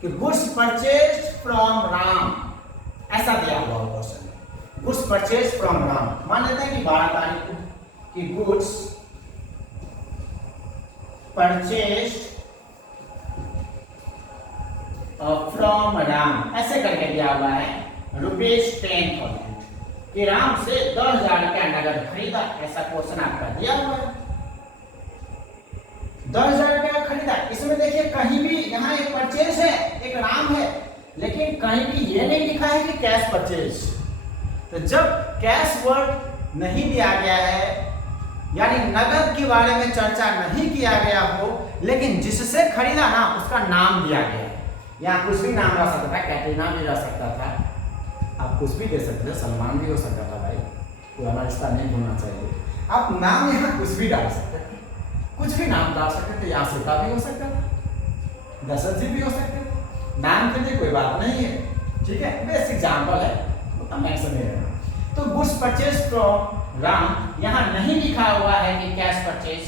कि गुड्स परचेज फ्रॉम राम, ऐसा दिया हुआ क्वेश्चन में, गुड्स परचेज फ्रॉम राम। मान लेते हैं कि 12 तारीख को कि गुड्स परचेज्ड फ्रॉम राम, ऐसे करके दिया हुआ है ₹10,000 कि राम से 10,000 रुपया नगद खरीदा, ऐसा क्वेश्चन आपका दिया हुआ है। 10,000 रुपया खरीदा, इसमें देखिए कहीं भी यहाँ एक परचेज है एक राम है, लेकिन कहीं भी ये नहीं लिखा है कि कैश परचेज। तो जब कैश वर्ड नहीं दिया गया है यानी नगद के बारे में चर्चा नहीं किया गया हो, लेकिन जिससे खरीदा ना उसका नाम दिया गया है, यहाँ कुछ भी नाम रह सकता था, कैटरीना भी रह सकता था, आप कुछ भी दे सकते थे, सलमान भी हो सकता था, भाई पुराना रिश्ता नहीं भूलना चाहिए। आप नाम यहाँ कुछ भी डाल सकते थे, कुछ भी नाम डाल सकते थे, यहाँ सीता भी हो सकता था, दशरथ जी भी हो सकते थे, नाम के लिए कोई बात नहीं है। ठीक है, बेसिक एग्जाम्पल है, उतना मेंशन नहीं रहना। तो गुड्स परचेज फ्रॉम राम यहाँ नहीं लिखा हुआ है कि कैश परचेज,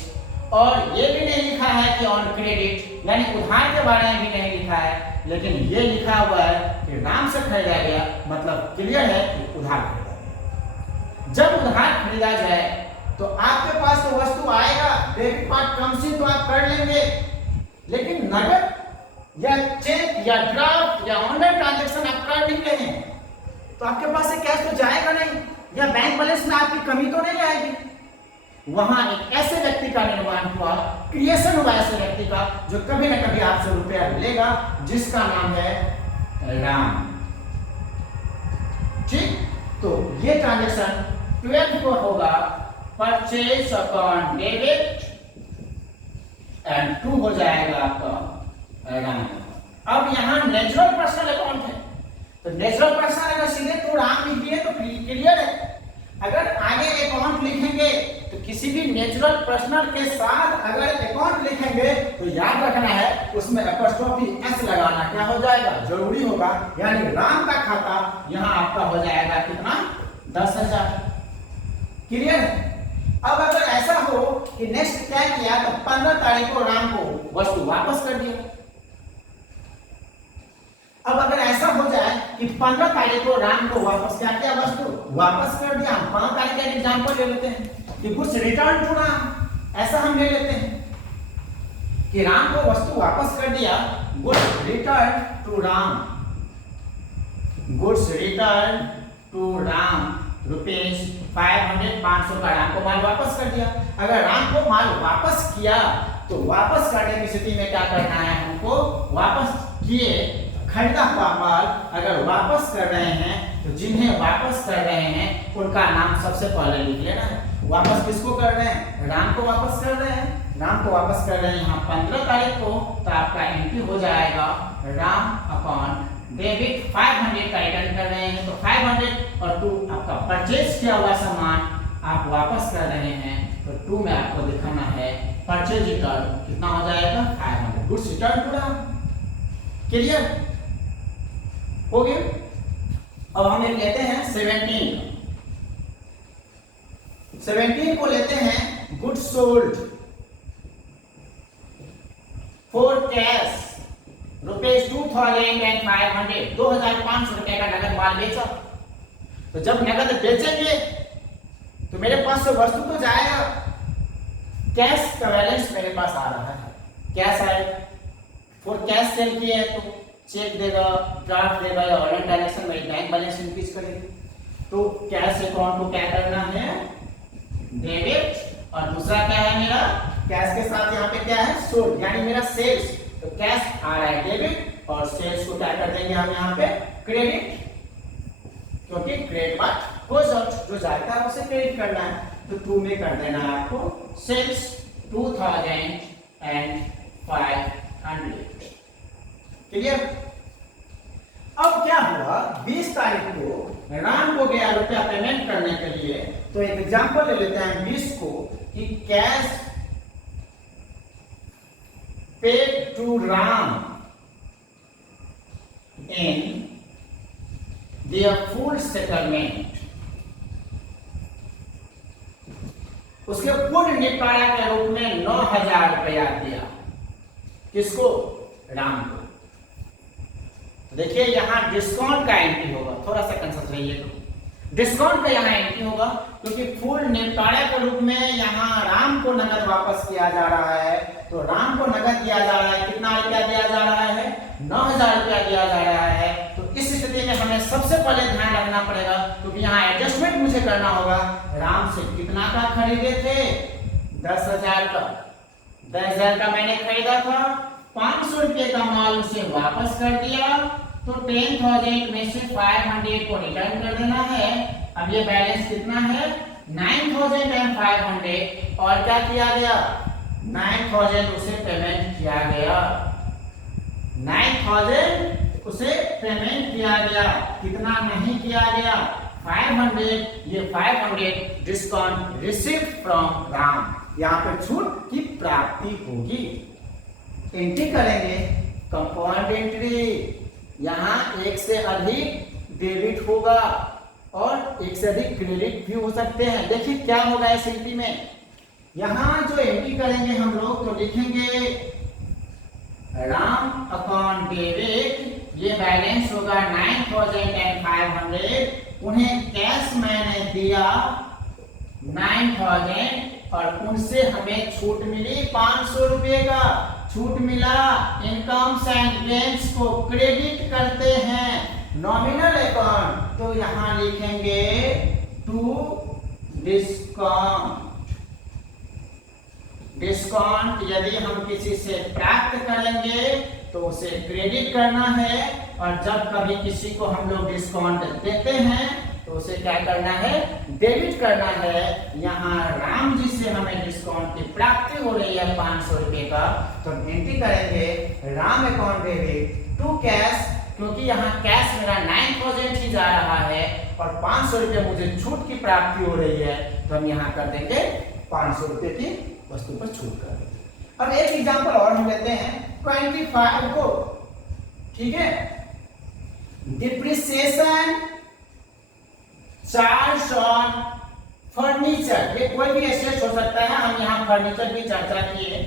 और ये भी नहीं लिखा है कि ऑन क्रेडिट यानी उधार के बारे में भी नहीं लिखा है, लेकिन ये लिखा हुआ है कि राम से खरीदा गया, मतलब क्लियर है कि उधार खरीदा गया। जब उधार खरीदा जाए तो आपके पास तो वस्तु आएगा, डेबिट पार्ट कम से तो आप कर लेंगे, लेकिन नगद या चेक या ड्राफ्ट या ऑनलाइन ट्रांजैक्शन आप कर नहीं रहे हैं तो आपके पास से कैश तो जाएगा नहीं, या बैंक बैलेंस में आपकी कमी तो नहीं आएगी। वहां एक ऐसे व्यक्ति का निर्माण हुआ, क्रिएशन हुआ ऐसे व्यक्ति का जो कभी ना कभी आपसे रुपया लेगा, जिसका नाम है राम। ठीक, तो ये ट्रांजैक्शन 12 को होगा परचेज अकाउंट डेबिट एंड 2 हो जाएगा आपका राम। अब यहाँ नेचुरल पर्सनल अकाउंट है, तो नेचुरल पर्सन अगर सीधे तो राम लिख दिए तो क्लियर है। अगर आगे अकाउंट लिखेंगे तो किसी भी नेचुरल पर्सनल के साथ अगर अकाउंट लिखेंगे तो याद रखना है उसमें अपॉस्ट्रोफी एस लगाना क्या हो जाएगा, जरूरी होगा। यानी राम का खाता यहाँ आपका हो जाएगा कितना, 10,000। क्लियर है? अब अगर ऐसा हो कि नेक्स्ट क्या किया तो 15 तारीख को राम को वस्तु वापस कर दिया। अब अगर ऐसा हो जाए कि 15 तारीख को राम को वापस क्या किया, वस्तु वापस कर दिया, हम 5 तारीख का एग्जांपल ले लेते हैं कि गुड्स रिटर्न टू राम, ऐसा हम ले लेते हैं कि राम को वस्तु वापस कर दिया, goods return to Ram, goods return to Ram ₹500 500 का राम को माल वापस कर दिया। अगर राम को माल वापस किया तो वापस करने की स्थिति में क्या करना है हमको, वापस किए खरीदा हुआ माल अगर वापस कर रहे हैं तो जिन्हें वापस कर रहे हैं उनका नाम सबसे पहले लिख लेना है। वापस किसको कर रहे हैं, राम को वापस कर रहे हैं, राम को वापस कर रहे हैं यहाँ 15 तारीख को, तो आपका एंट्री हो जाएगा राम अकाउंट डेबिट 500 का रिटर्न कर रहे हैं तो 500 और 2 आपका परचेज किया हुआ सामान आप वापस कर रहे हैं तो 2 में आपको दिखाना है परचेज रिटर्न कितना हो जाएगा 500, goods return to Ram. Clear हो गया? अब हम एक लेते हैं 17 को लेते हैं गुड्स सोल्ड फॉर कैश ₹2,500, 2,500 रुपए का नगद माल बेचा। तो जब नगद बेचेंगे तो मेरे पास से वस्तु तो जाएगा, कैश का बैलेंस मेरे पास आ रहा है, कैश आएगा। फॉर कैश सेल किए तो चेक देगा, ड्राफ्ट देगा या ऑनलाइन ट्रांजैक्शन मेरी बैंक बैलेंस इंक्रीज करेगी। तो कैश अकाउंट को क्या करना है, डेबिट, और दूसरा क्या है मेरा, कैश के साथ यहाँ पे क्या है, सोल्ड, यानी मेरा सेल्स, तो कैश आ रहा है डेबिट और सेल्स को क्या कर देंगे हम यहाँ पे क्रेडिट, क्योंकि क्रेडिट बाय गोज आउट, जो जाता है उसे क्रेडिट करना है, तो 2 में कर देना है आपको सेल्स 2500। क्लियर। अब क्या हुआ, 20 तारीख को राम को गया रुपया पेमेंट करने के लिए, तो एक एग्जांपल ले लेते हैं 20 को कि cash paid to Ram in their full settlement, उसके पूर्ण निपटारा के रूप में 9000 रुपया दिया, किसको, राम को। देखिए यहां डिस्काउंट का एंट्री होगा, थोड़ा सा कंसल्ट रहिए, तो डिस्काउंट का यहां एंट्री होगा क्योंकि फुल निपटारे के रूप में यहां राम को नगद वापस किया जा रहा है, तो राम को नगद दिया जा रहा है, कितना रुपया दिया जा रहा है, 9000 रुपया दिया जा रहा है। तो इस स्थिति में हमें सबसे पहले ध्यान रखना पड़ेगा, क्योंकि यहाँ एडजस्टमेंट मुझे करना होगा, राम से कितना का खरीदे थे, 10,000 का, 10,000 का मैंने खरीदा था, 500 रुपये का माल उसे वापस कर दिया, तो 10,000 में से 500 को रिटर्न कर देना है। अब ये बैलेंस कितना है, 9,500, और क्या किया गया, 9,000 उसे पेमेंट किया गया, 9,000 उसे पेमेंट किया गया, कितना नहीं किया गया, 500, ये 500 डिस्काउंट रिसीव्ड फ्रॉम राम, यहाँ पे छूट की प्राप्ति होगी। एंट्री करेंगे कंपाउंड एंट्री, यहाँ एक से अधिक डेबिट होगा और एक से अधिक क्रेडिट भी हो सकते हैं। देखिए क्या होगा इस एंट्री में, यहाँ जो एंट्री करेंगे हम लोग तो लिखेंगे राम अकाउंट डेबिट, ये बैलेंस होगा 9,500, उन्हें कैश मैंने दिया 9,000 और उनसे हमें छूट मिली 500 रुपये का, छूट मिला, इनकम्स एंड गेन्स को क्रेडिट करते हैं नॉमिनल अकाउंट, तो यहां लिखेंगे टू डिस्काउंट। डिस्काउंट यदि हम किसी से प्राप्त करेंगे तो उसे क्रेडिट करना है, और जब कभी किसी को हम लोग डिस्काउंट देते हैं तो उसे क्या करना है, डेबिट करना है। यहाँ राम जी से हमें डिस्काउंट की प्राप्ति हो रही है 500 रुपये का, तो हम एंट्री करेंगे Ram account debit to cash, क्योंकि यहाँ कैश मेरा 9,000 ही जा रहा है और 500 रुपये मुझे छूट की प्राप्ति हो रही है, तो हम यहाँ कर देंगे 500 रुपये की वस्तु पर छूट कर देंगे। अब एक एग्जांपल और हम लेते हैं 25 को, ठीक है, डिप्रिसिएशन चार्ज ऑन फर्नीचर, ये कोई भी एसेट हो सकता है, हम यहाँ फर्नीचर की चर्चा किए,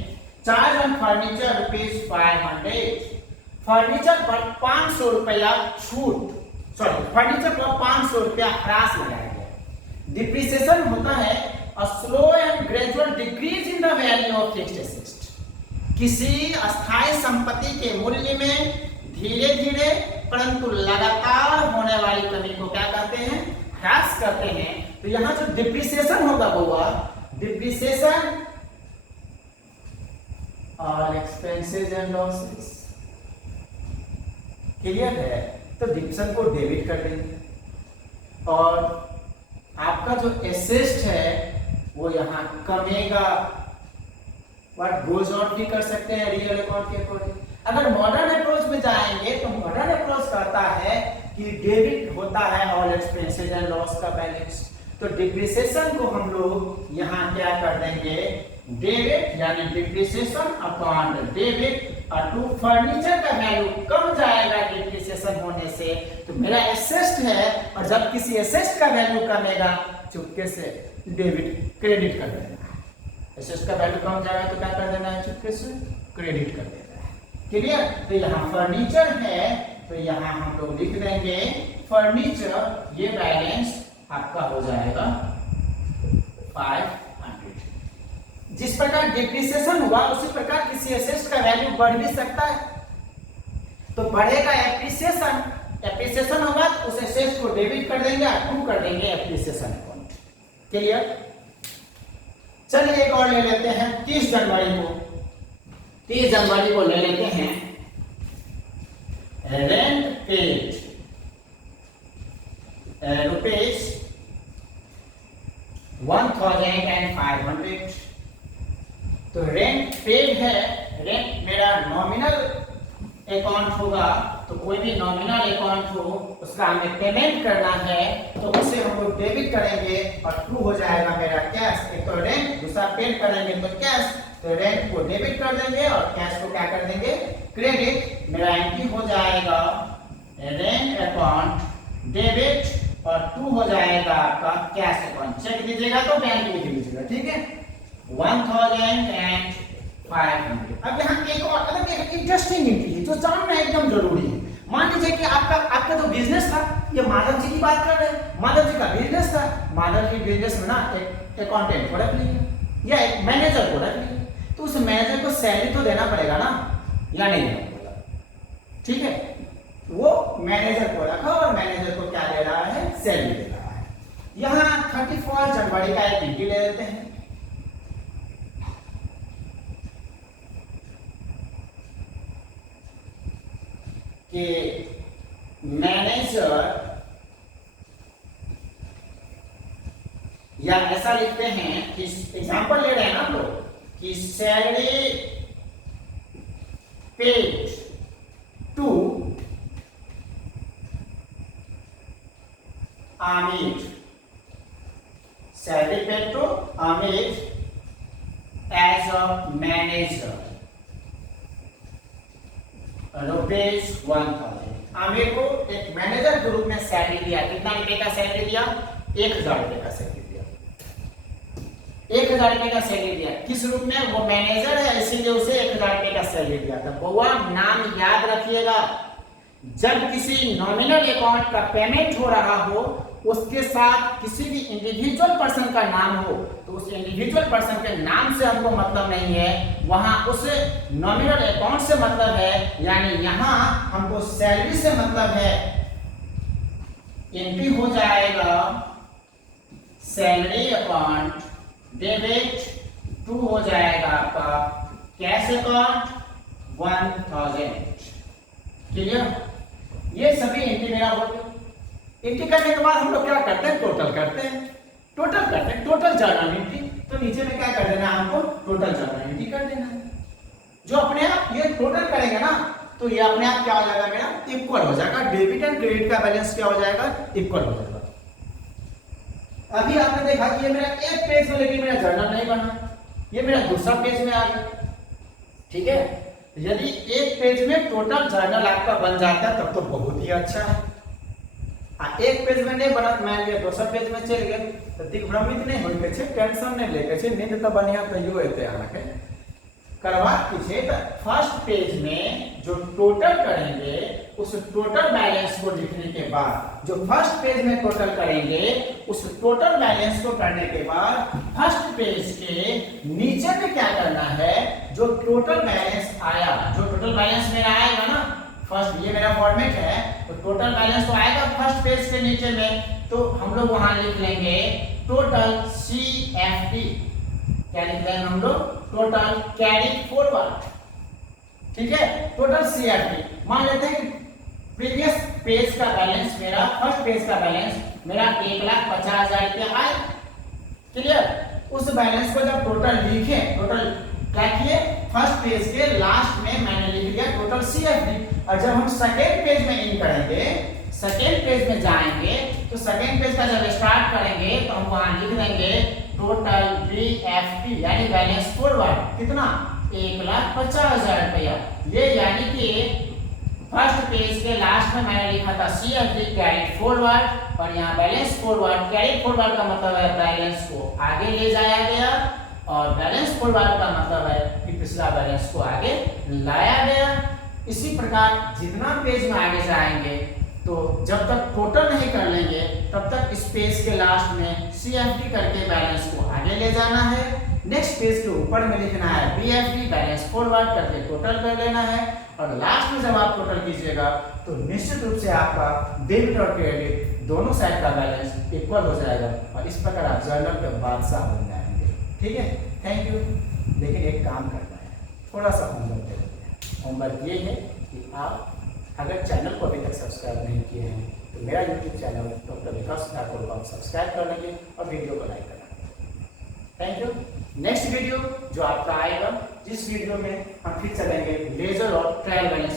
चार्ज ऑन फर्नीचर ₹500, फर्नीचर पर 500 रुपया छूट, सॉरी फर्नीचर पर 500 रुपया ह्रास लगाया गया। डिप्रिसिएशन होता है a slow and gradual decrease in the value of fixed assets, किसी अस्थायी संपत्ति के मूल्य में धीरे धीरे परंतु लगातार होने वाली कमी को क्या कहते हैं, ह्रास करते हैं। तो यहाँ जो डिप्रिसिएशन होगा बउआ, डिप्रिसिएशन और एक्सपेंसेस एंड लॉसेस, क्लियर है, तो डिप्रिसिएशन को डेबिट कर देंगे, और आपका जो एसेट है वो यहाँ कमेगा, बट गोज आउट भी कर सकते हैं रियल अकाउंट के अकॉर्डिंग। अगर मॉडर्न अप्रोच में जाएंगे तो मॉडर्न अप्रोच कहता है कि डेबिट होता है ऑल एक्सपेंसेस एंड लॉस का बैलेंस, तो डिप्रिसिएशन को हम लोग यहाँ क्या कर देंगे, डेबिट, यानी डिप्रिसिएशन अपॉन डेबिट, और टू फर्नीचर का वैल्यू कम जाएगा डिप्रिसिएशन होने से, तो मेरा एसेट है, और जब किसी एसेट का वैल्यू कमेगा चुपके से डेबिट क्रेडिट कर देना है, एसेट का वैल्यू कम जाएगा तो क्या कर देना है, चुपके से क्रेडिट कर देना है, क्लियर। तो यहाँ फर्नीचर है तो यहाँ हम लोग लिख देंगे फर्नीचर, ये बैलेंस आपका हो जाएगा 500। जिस प्रकार डिप्रिसिएशन हुआ उसी प्रकार किसी एसेट का वैल्यू बढ़ भी सकता है, तो बढ़ेगा एप्रिसिएशन एप्रिसिएशन होगा तो उस एसेट को डेबिट कर देंगे और टू कर देंगे एप्रिसिएशन अकाउंट। क्लियर? चलिए एक और ले लेते हैं 30 जनवरी को। 30 जनवरी को ले लेते हैं रेंट पेड रुपीज 1500। तो रेंट पेड है, रेंट मेरा नॉमिनल अकाउंट होगा, तो कोई भी नॉमिनल अकाउंट हो उसका हमें पेमेंट करना है तो उसे हम लोग डेबिट करेंगे और ट्रू हो जाएगा मेरा कैश। एक तो रेंट, दूसरा पेड करेंगे तो कैश, तो रेंट को डेबिट कर देंगे और कैश को क्या कर देंगे क्रेडिट। मेरा एंट्री हो जाएगा रेंट अकाउंट डेबिट और ट्रू हो जाएगा आपका कैश अकाउंट। चेक दीजिएगा तो बैंक लिख लीजिएगा, ठीक है 1500। अब यहाँ एक और अलग एक इंटरेस्टिंग एंट्री है जो जानना एकदम जरूरी है। मान लीजिए कि आपका जो बिजनेस था, ये माधव जी की बात कर रहे हैं, माधव जी का बिजनेस था, माधव जी बिजनेस में ना एक अकाउंटेंट को रख लिए या एक मैनेजर को रख लिए, तो उस मैनेजर को सैलरी तो देना पड़ेगा ना, या नहीं देना पड़ेगा? ठीक है, वो मैनेजर को रखा और मैनेजर को क्या दे रहा है, सैलरी दे रहा है। यहाँ 31 जनवरी का एक एंट्री ले लेते हैं कि मैनेजर, या ऐसा लिखते हैं कि एग्जांपल ले रहे हैं ना हम लोग कि salary paid to Amit, salary paid to Amit as a manager rupees 1000। Aamir को एक मैनेजर के रूप में सैलरी दिया। कितना रुपए का सैलरी दिया? 1000 रुपए का सैलरी दिया। 1000 रुपए का सैलरी दिया। किस रूप में? वो मैनेजर है इसीलिए उसे 1000 रुपए का सैलरी दिया था। बउआ नाम याद रखिएगा, जब किसी नॉमिनल अकाउंट का पेमेंट हो रहा हो उसके साथ किसी भी इंडिविजुअल पर्सन का नाम हो तो उस इंडिविजुअल पर्सन के नाम से हमको मतलब नहीं है, वहां उस नॉमिनल अकाउंट से मतलब है। यानी यहां हमको सैलरी से मतलब है। एंट्री हो जाएगा सैलरी अकाउंट डेबिट टू हो जाएगा आपका कैश अकाउंट 1000। क्लियर? ये सभी एंट्री मेरा हो गया। एंट्री करने के बाद हम लोग क्या करते हैं? टोटल करते हैं। Total journal entry. तो नीचे में क्या कर देना है हमको? टोटल जर्नल एंट्री कर देना है। जो अपने आप ये टोटल करेंगे ना तो ये अपने आप क्या हो जाएगा मेरा? इक्वल हो जाएगा। डेबिट एंड क्रेडिट का बैलेंस क्या हो जाएगा? इक्वल हो जाएगा। अभी आपने देखा कि ये मेरा एक पेज में लेकिन मेरा जर्नल नहीं बना, ये मेरा दूसरा पेज में आ गया। ठीक है, यदि एक पेज में टोटल जर्नल आपका बन जाता है तब तो बहुत ही अच्छा है। एक पेज में नहीं बना, मान लिया दूसरा पेज में चल गए तो दिग्भ्रमित नहीं होके छे, टेंशन नहीं लेके छे, नींद तो बढ़िया तैयो एते आके करवा कीजिए। तो फर्स्ट पेज में जो टोटल करेंगे उस टोटल बैलेंस को लिखने के बाद, जो फर्स्ट पेज में टोटल करेंगे उस टोटल बैलेंस को करने के बाद फर्स्ट पेज के नीचे में क्या करना है? जो टोटल बैलेंस आया, जो टोटल बैलेंस मेरा आएगा ना, फर्स्ट ये मेरा फॉर्मेट है तो टोटल बैलेंस तो आएगा फर्स्ट पेज के नीचे में, तो हम लोग वहां लिख लेंगे टोटल CFT। क्या लिख लेंगे हम लोग? Total carry forward. ठीक है, टोटल CFT। मान लेते हैं कि प्रीवियस पेज का बैलेंस मेरा, फर्स्ट पेज का बैलेंस मेरा 1,50,000 रुपया आया। क्लियर? उस बैलेंस को जब टोटल लिखे, टोटल क्या किए? फर्स्ट पेज के लास्ट में मैंने लिख दिया टोटल CFT। और जब हम सेकेंड पेज में इन करेंगे, सेकेंड पेज में जाएंगे तो सेकेंड पेज का जब स्टार्ट करेंगे तो हम वहां लिख देंगे टोटल BFT यानी बैलेंस फॉरवर्ड। कितना? 1,50,000 रुपया। ये यानी कि फर्स्ट पेज के लास्ट में मैंने लिखा था CFT कैरी फॉरवर्ड, और यहाँ बैलेंस फॉरवर्ड, कैरी फॉरवर्ड का मतलब है बैलेंस को आगे ले जाया गया, और बैलेंस फॉरवर्ड का मतलब है कि पिछला बैलेंस को आगे लाया गया। इसी प्रकार जितना पेज में आगे जाएंगे तो जब तक टोटल नहीं कर लेंगे तब तक इस पेज के लास्ट में CFT करके बैलेंस को आगे ले जाना है। नेक्स्ट पेज के ऊपर में लिखना है BFD, बैलेंस फॉरवर्ड करके टोटल कर लेना है, और लास्ट में जब आप टोटल कीजिएगा तो निश्चित रूप से आपका डेबिट और क्रेडिट दोनों साइड का बैलेंस इक्वल हो जाएगा, और इस प्रकार आप जर्नल के बादशाह बन जाएंगे। ठीक है, थैंक यू। लेकिन एक काम करना है, थोड़ा सा होमवर्क दे देते हैं। होमवर्क ये है कि आप अगर चैनल को अभी तक सब्सक्राइब नहीं किए हैं तो मेरा यूट्यूब चैनल डॉक्टर विकास ठाकुर को आप सब्सक्राइब कर लेंगे और वीडियो को लाइक करना। Thank you. नेक्स्ट वीडियो जो आपका आएगा, जिस वीडियो में हम फिर चलेंगे लेजर और ट्रायल बैलेंस